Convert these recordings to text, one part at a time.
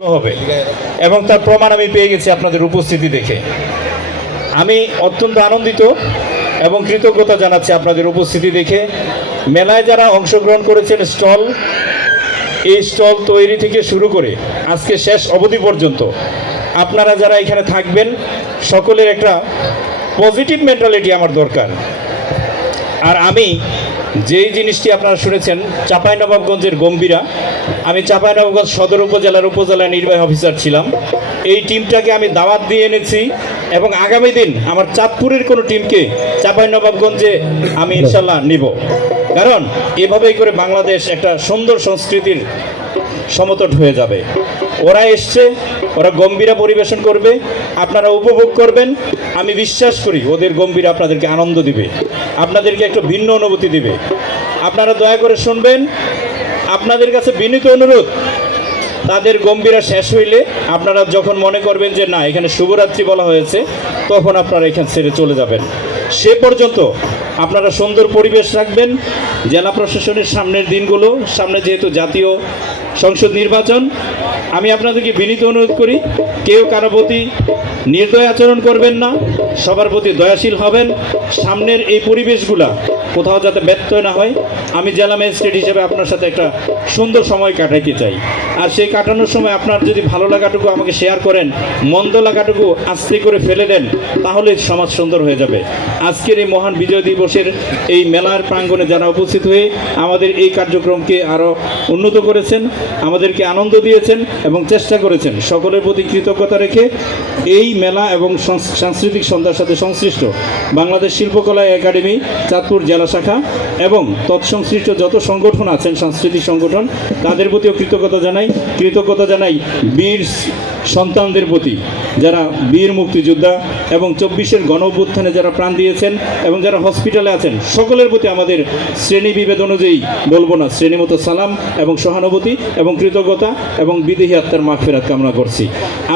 হবে এবং তার প্রমাণ আমি পেয়ে গেছি আপনাদের উপস্থিতি দেখে। আমি অত্যন্ত আনন্দিত এবং কৃতজ্ঞতা জানাচ্ছি আপনাদের উপস্থিতি দেখে। মেলায় যারা অংশগ্রহণ করেছেন, এই স্টল তৈরি থেকে শুরু করে আজকে শেষ অবধি পর্যন্ত আপনারা যারা এখানে থাকবেন, সকলের একটা পজিটিভ মেন্টালিটি আমার দরকার। আর আমি যেই জিনিসটি আপনারা শুনেছেন, চাঁপাইনবাবগঞ্জের গম্ভীরা, আমি চাঁপাইনবাবগঞ্জ সদর উপজেলা নির্বাহী অফিসার ছিলাম। এই টিমটাকে আমি দাওয়াত দিয়ে এনেছি এবং আগামী দিন আমার চাঁদপুরের কোনো টিমকে চাঁপাইনবাবগঞ্জে আমি ইনশাল্লাহ নিব। কারণ এভাবেই করে বাংলাদেশ একটা সুন্দর সংস্কৃতির সমতট হয়ে যাবে। ওরা এসছে, ওরা গম্ভীরা পরিবেশন করবে, আপনারা উপভোগ করবেন। আমি বিশ্বাস করি ওদের গম্ভীরা আপনাদেরকে আনন্দ দিবে, আপনাদেরকে একটু ভিন্ন অনুভূতি দিবে। আপনারা দয়া করে শুনবেন। আপনাদের কাছে বিনীত অনুরোধ, তাদের গম্ভীরা শেষ হইলে আপনারা যখন মনে করবেন যে না এখানে শুভরাত্রি বলা হয়েছে, তখন আপনারা এখান ছেড়ে চলে যাবেন। সে পর্যন্ত আপনারা সুন্দর পরিবেশ রাখবেন। জেলা প্রশাসনের সামনের দিনগুলো, সামনে যেহেতু জাতীয় সংসদ নির্বাচন, আমি আপনাদেরকে বিনীত অনুরোধ করি, কেউ কারো প্রতি নির্দয় আচরণ করবেন না, সবার প্রতি দয়াশীল হবেন। সামনের এই পরিবেশগুলা কোথাও যাতে ব্যত্যয় না হয়। আমি জেলা ম্যাজিস্ট্রেট হিসেবে আপনার সাথে একটা সুন্দর সময় কাটাইতে চাই। আর সেই কাটানোর সময় আপনার যদি ভালো লাগাটুকু আমাকে শেয়ার করেন, মন্দ লাগাটুকু আস্তে করে ফেলে দেন, তাহলে সমাজ সুন্দর হয়ে যাবে। আজকের এই মহান বিজয় দিবসের এই মেলার প্রাঙ্গণে যারা উপস্থিত হয়ে আমাদের এই কার্যক্রমকে আরও উন্নত করেছেন, আমাদেরকে আনন্দ দিয়েছেন এবং চেষ্টা করেছেন, সকলের প্রতি কৃতজ্ঞতা রেখে এই মেলা এবং সাংস্কৃতিক সন্ধ্যার সাথে সংশ্লিষ্ট বাংলাদেশ শিল্পকলা একাডেমি চাঁদপুর জেলা শাখা এবং তৎসংশ্লিষ্ট যত সংগঠন আছেন, সাংস্কৃতিক সংগঠন, তাদের প্রতিও কৃতজ্ঞতা জানাই বীর সন্তানদের প্রতি, যারা বীর মুক্তিযোদ্ধা এবং 24-এর গণ অভ্যুত্থানে যারা প্রাণ দিয়েছেন এবং যারা হসপিটালে আছেন, সকলের প্রতি আমাদের শ্রেণী বিভেদ অনুযায়ী বলবো না, শ্রেণীমতো সালাম এবং সহানুভূতি এবং কৃতজ্ঞতা এবং বিদেহী আত্মার মাগফিরাত কামনা করছি।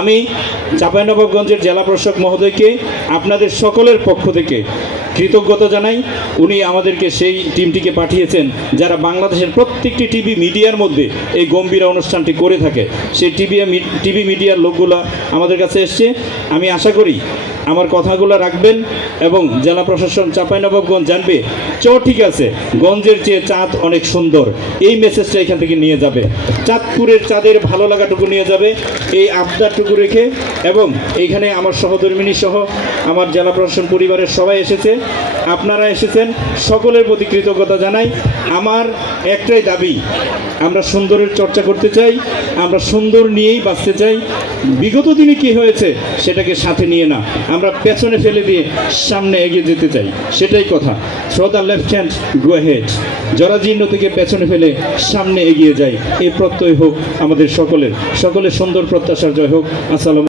আমি চাঁপাইনবাবগঞ্জের জেলা প্রশাসক মহোদয়কে আপনাদের সকলের পক্ষ থেকে কৃতজ্ঞতা জানাই। উনি আমাদেরকে সেই টিমটিকে পাঠিয়েছেন যারা বাংলাদেশের প্রত্যেকটি টিভি মিডিয়ার মধ্যে এই গম্ভীরা অনুষ্ঠানটি করে থাকে। সেই টিভি মিডিয়ার লোকগুলো আমাদের কাছে এসছে। আমি আশা করি আমার কথাগুলো রাখবেন এবং জেলা প্রশাসন চাঁপাইনবাবগঞ্জ জানবে ঠিক আছে, গঞ্জের চেয়ে চাঁদ অনেক সুন্দর, এই মেসেজটা এখান থেকে নিয়ে যাবে। চাঁদপুরের চাঁদের ভালো লাগাটুকু নিয়ে যাবে, এই আবদারটুকু রেখে। এবং এইখানে আমার সহধর্মিনী সহ আমার জেলা প্রশাসন পরিবারের সবাই এসেছে, আপনারা এসেছেন, সকলের প্রতি কৃতজ্ঞতা জানাই। আমার একটাই দাবি, আমরা সুন্দরের চর্চা করতে চাই, আমরা সুন্দর নিয়েই বাঁচতে চাই। বিগত দিনে কি হয়েছে সেটাকে সাথে নিয়ে না, আমরা পেছনে ফেলে দিয়ে সামনে এগিয়ে যেতে চাই, সেটাই কথা। Through the left hand, go ahead. জরাজীর্ণ থেকে পেছনে ফেলে সামনে এগিয়ে যাই, এই প্রত্যয় হোক আমাদের সকলের সুন্দর প্রত্যাশার জয় হোক। আসসালাম।